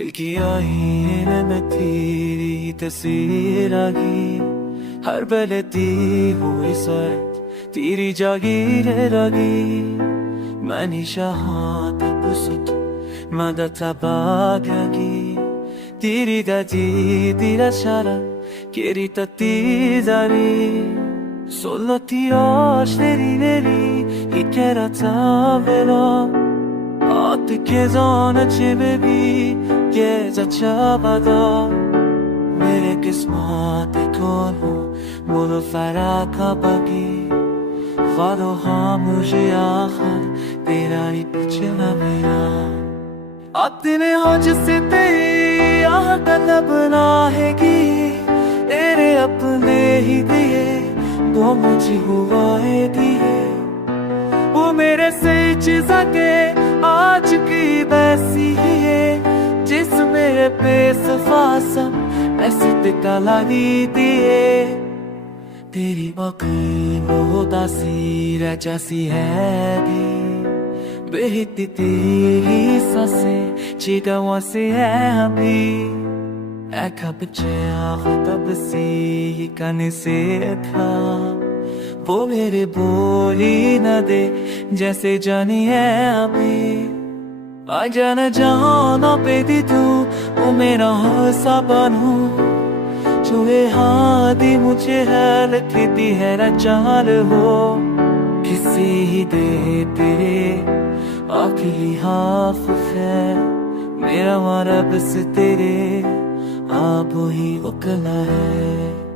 दिल की आईने में तेरी तस्वीर आ गई, हर गलती हुई सर तेरी जागीर रगी. Manisha hata pusut madata bagyagi tiri dati tira shara kerita tizari solo ti oshleri neri ikera tavelo at ke zona chebebi ke zachabada mere kismat kon ho molo faraka bagi वादो हाँ मुझे आखिर तेरा ही पूछना मेरा अपने हो जिससे तेरी आह तलब नाहेगी तेरे अपने ही दिए वो मुझे हुआ है दिए वो मेरे से चीज़ा के आज की वैसी ही है जिस मेरे पे सफासा ऐसी तिकाला दिए तेरी आँखें दासी रचासी है दी बेहती तेरी सांसें चिड़वा से है अभी ऐका बच्चे आँख तब सी काने से था वो मेरे बोली न दे जैसे जानी है अभी आ जाना जाना पे दी तू वो मेरा हौसा बनू चुहे हादी मुझे है लिखती है ना चाल हो किसी ही दे तेरे आखिरी हाफ है मेरा मारा बस तेरे आप ही वकला है.